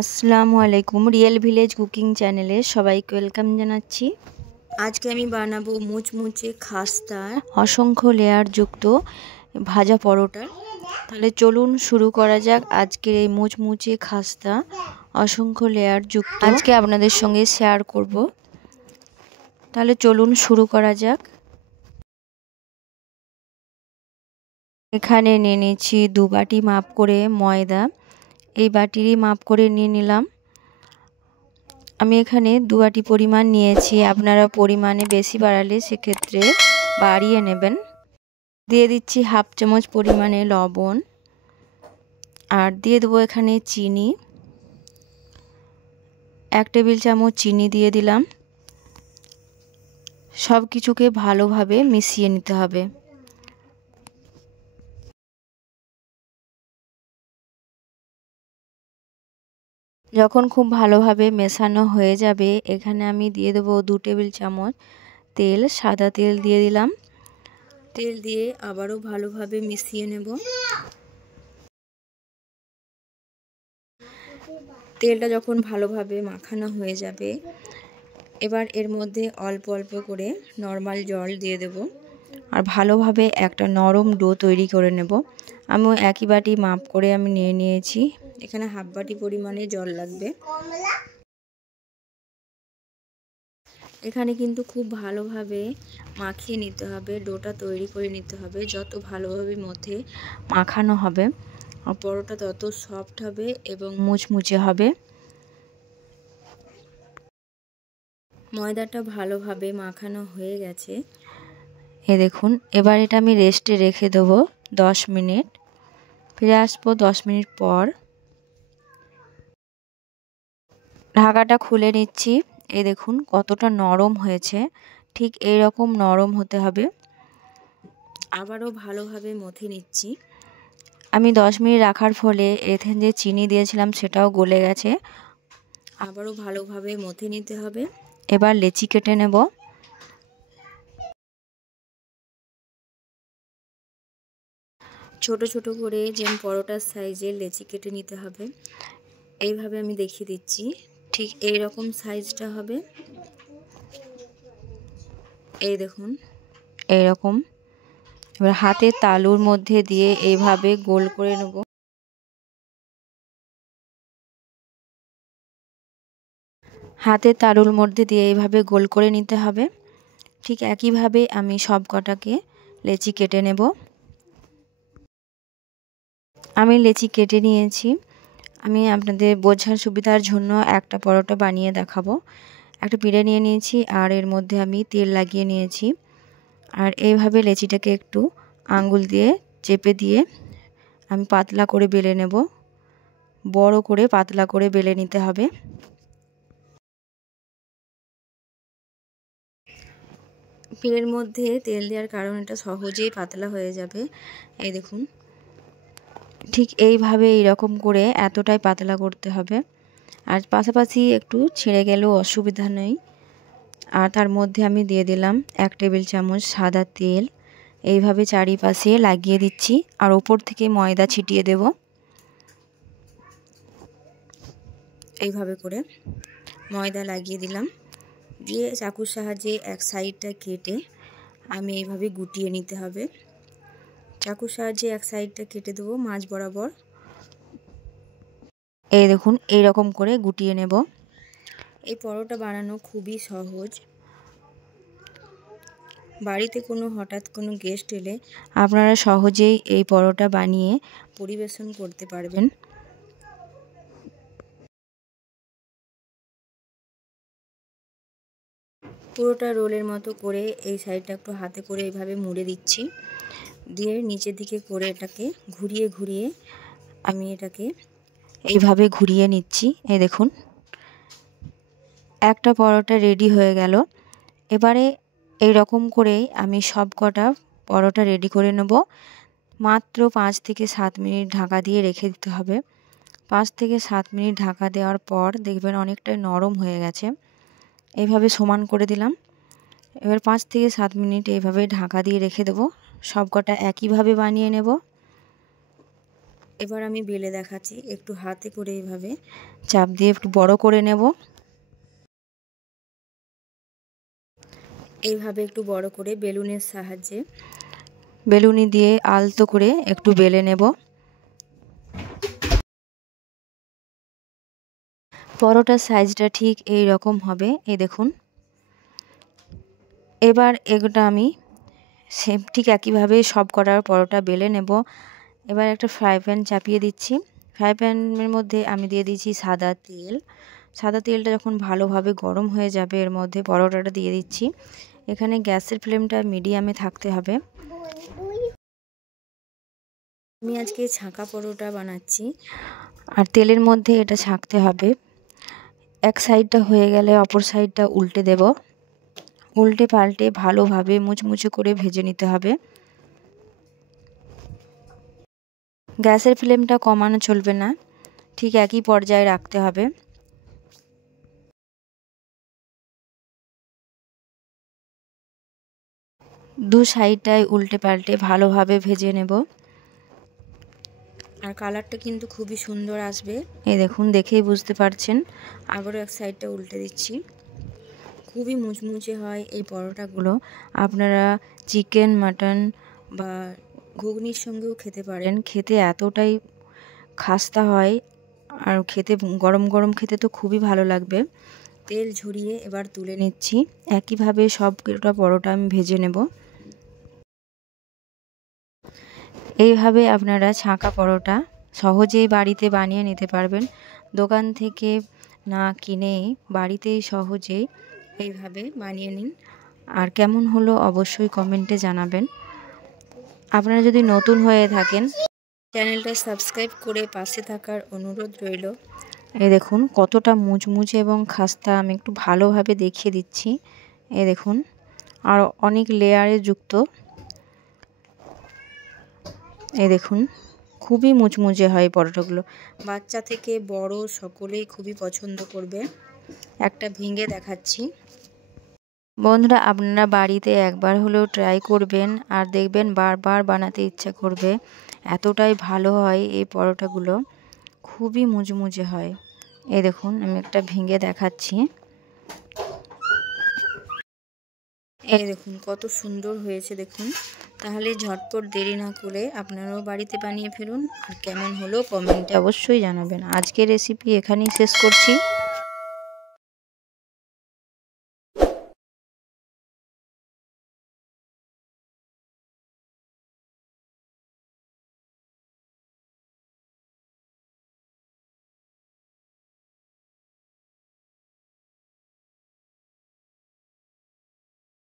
আসসালামু আলাইকুম। Real village cooking চ্যানেলে সবাইকে ওয়েলকাম জানাচ্ছি। আজকে আমি বানাবো মুচমুচে খাস্তা অসংখ্য লেয়ার যুক্ত ভাজা পরোটা। তাহলে চলুন শুরু করা যাক আজকের এই মুচমুচে খাস্তা অসংখ্য লেয়ার যুক্ত আজকে আপনাদের সঙ্গে শেয়ার করব। তাহলে চলুন শুরু করা যাক। এখানে নিয়ে নিচ্ছি 2 বাটি মাপ করে ময়দা। এই বাটিরই মাপ করে নিয়ে নিলাম। আমি এখানে 2 বাটি পরিমাণ নিয়েছি, আপনারা পরিমাণে বেশি বাড়ালে সেক্ষেত্রে বাড়িয়ে নেবেন। দিয়ে দিচ্ছি হাফ চামচ পরিমাণে লবণ, আর দিয়ে দেবো এখানে চিনি, 1 টেবিল চামচ চিনি দিয়ে দিলাম। সব কিছুকে ভালোভাবে মিশিয়ে নিতে হবে। যখন খুব ভালোভাবে মেশানো হয়ে যাবে, এখানে আমি দিয়ে দেবো 2 টেবিল চামচ তেল, সাদা তেল দিয়ে দিলাম। তেল দিয়ে আবারও ভালোভাবে মিশিয়ে নেব। তেলটা যখন ভালোভাবে মাখানো হয়ে যাবে, এবার এর মধ্যে অল্প অল্প করে নর্মাল জল দিয়ে দেব, আর ভালোভাবে একটা নরম ডো তৈরি করে নেব। আমি একই বাটি মাপ করে আমি নিয়ে নিয়েছি, এখানে হাফ বাটি পরিমাণে জল লাগবে। এখানে কিন্তু খুব ভালোভাবে মাখিয়ে নিতে হবে, ডোটা তৈরি করে নিতে হবে। যত ভালোভাবে মধ্যে মাখানো হবে পরোটা তত সফট হবে এবং মুচমুচে হবে। ময়দাটা ভালোভাবে মাখানো হয়ে গেছে, এ দেখুন। এবার এটা আমি রেস্টে রেখে দেবো 10 মিনিট। ফিরে আসবো 10 মিনিট পর। ঢাকাটা খুলে নিচ্ছি। এই দেখুন কতটা নরম হয়েছে, ঠিক এই রকম নরম হতে হবে। আবারও ভালোভাবে মথে নিচ্ছি। আমি 10 মিনিট রাখার ফলে এখানে যে চিনি দিয়েছিলাম সেটাও গলে গেছে। আবারও ভালোভাবে মথে নিতে হবে। এবার লেচি কেটে নেব। ছোট ছোট করে যেমন পরোটার সাইজের লেচি কেটে নিতে হবে। এইভাবে আমি দেখিয়ে দিচ্ছি, ঠিক এই রকম সাইজটা হবে। এই দেখুন এই রকম। এবার হাতের তালুর মধ্যে দিয়ে এইভাবে গোল করে নেব। হাতের তালুর মধ্যে দিয়ে এইভাবে গোল করে নিতে হবে। ঠিক একইভাবে আমি সব কটাকে লেচি কেটে নেব। আমি লেচি কেটে নিয়েছি। আমি আপনাদের বোঝার সুবিধার জন্য একটা পরোটা বানিয়ে দেখাবো। একটা পিঁড়ে নিয়ে নিয়েছি, আর এর মধ্যে আমি তেল লাগিয়ে নিয়েছি। আর এইভাবে লেচিটাকে একটু আঙ্গুল দিয়ে চেপে দিয়ে আমি পাতলা করে বেলে নেব। বড় করে পাতলা করে বেলে নিতে হবে। পিঁড়ের মধ্যে তেল দেওয়ার কারণে এটা সহজেই পাতলা হয়ে যাবে। এই দেখুন ঠিক এইভাবে এইরকম করে এতটাই পাতলা করতে হবে। আর পাশাপাশি একটু ছিঁড়ে গেলেও অসুবিধা নেই। আর তার মধ্যে আমি দিয়ে দিলাম 1 টেবিল চামচ সাদা তেল। এইভাবে চারিপাশে লাগিয়ে দিচ্ছি, আর ওপর থেকে ময়দা ছিটিয়ে দেব। এইভাবে করে ময়দা লাগিয়ে দিলাম, দিয়ে চাকুর সাহায্যে এক সাইডটা কেটে আমি এইভাবে গুটিয়ে নিতে হবে। চাকুর সাহায্যে এক সাইডটা কেটে দেবো মাঝ বরাবর। এই দেখুন এই রকম করে গুটিয়ে নেব। এই পরোটা বানানো খুবই সহজ। বাড়িতে হঠাৎ কোনো গেস্ট এলে আপনারা সহজেই এই পরোটা বানিয়ে পরিবেশন করতে পারবেন। পুরোটা রোলের মতো করে এই সাইডটা একটু হাতে করে এইভাবে মুড়ে দিচ্ছি, দিয়ে নিচের দিকে করে এটাকে ঘুরিয়ে ঘুরিয়ে আমি এটাকে এইভাবে ঘুরিয়ে নিচ্ছি। এই দেখুন একটা পরোটা রেডি হয়ে গেল। এবারে এই রকম করেই আমি সব কটা পরোটা রেডি করে নেব। মাত্র 5 থেকে 7 মিনিট ঢাকা দিয়ে রেখে দিতে হবে। 5 থেকে 7 মিনিট ঢাকা দেওয়ার পর দেখবেন অনেকটাই নরম হয়ে গেছে। এইভাবে সমান করে দিলাম। এবার 5 থেকে 7 মিনিট এইভাবে ঢাকা দিয়ে রেখে দেবো। সব কটা একইভাবে বানিয়ে নেব। এবার আমি বেলে দেখাচ্ছি, একটু হাতে করে এইভাবে চাপ দিয়ে একটু বড় করে নেব। এইভাবে একটু বড় করে বেলুনের সাহায্যে বেলুনি দিয়ে আলতো করে একটু বেলে নেব। পরোটার সাইজটা ঠিক এই রকম হবে, এই দেখুন। এবার এগুলো আমি সেম ঠিক একইভাবে সব করার পরোটা বেলে নেব। এবার একটা ফ্রাই প্যান চাপিয়ে দিচ্ছি। ফ্রাই প্যানের মধ্যে আমি দিয়ে দিচ্ছি সাদা তেল। সাদা তেলটা যখন ভালোভাবে গরম হয়ে যাবে এর মধ্যে পরোটাটা দিয়ে দিচ্ছি। এখানে গ্যাসের ফ্লেমটা মিডিয়ামে থাকতে হবে। আমি আজকে ছাঁকা পরোটা বানাচ্ছি, আর তেলের মধ্যে এটা ছাঁকতে হবে। এক সাইডটা হয়ে গেলে অপর সাইডটা উল্টে দেব। উল্টে পাল্টে ভালোভাবে মুচমুচে করে ভেজে নিতে হবে। গ্যাসের ফ্লেমটা কমানো চলবে না, ঠিক একই পর্যায়ে রাখতে হবে। দু সাইডটায় উল্টে পাল্টে ভালোভাবে ভেজে নেব। আর কালারটা কিন্তু খুবই সুন্দর আসবে, এই দেখুন, দেখেই বুঝতে পারছেন। আবারও এক সাইডটা উল্টে দিচ্ছি। খুবই মুচমুচে হয় এই পরোটাগুলো। আপনারা চিকেন, মাটন বা ঘুগনির সঙ্গেও খেতে পারেন। খেতে এতটাই খাস্তা হয়, আর খেতে গরম গরম খেতে তো খুবই ভালো লাগবে। তেল ঝরিয়ে এবার তুলে নিচ্ছি। একইভাবে সবকটা পরোটা আমি ভেজে নেব। এইভাবে আপনারা ছাঁকা পরোটা সহজেই বাড়িতে বানিয়ে নিতে পারবেন। দোকান থেকে না কিনে বাড়িতেই সহজেই এইভাবে বানিয়ে নিন। আর কেমন হলো অবশ্যই কমেন্টে জানাবেন। আপনারা যদি নতুন হয়ে থাকেন চ্যানেলটা সাবস্ক্রাইব করে পাশে থাকার অনুরোধ রইল। এই দেখুন কতটা মুচমুচে এবং খাস্তা, আমি একটু ভালোভাবে দেখিয়ে দিচ্ছি। এই দেখুন, আর অনেক লেয়ারে যুক্ত। এই দেখুন, খুবই মুচমুচে হয় পরোটাগুলো। বাচ্চা থেকে বড় সকলেই খুবই পছন্দ করবে। একটা ভেঙে দেখাচ্ছি। বন্ধুরা, আপনারা বাড়িতে একবার হলেও ট্রাই করবেন, আর দেখবেন বারবার বানাতে ইচ্ছা করবে। এতটাই ভালো হয় এই পরোটাগুলো, খুবই মুচমুচে হয়। এই দেখুন, আমি একটা ভেঙে দেখাচ্ছি। এই দেখুন কত সুন্দর হয়েছে দেখুন। তাহলে ঝটপট দেরি না করে আপনারাও বাড়িতে বানিয়ে ফেলুন। আর কেমন হলো কমেন্টে অবশ্যই জানাবেন। আজকের রেসিপি এখানেই শেষ করছি।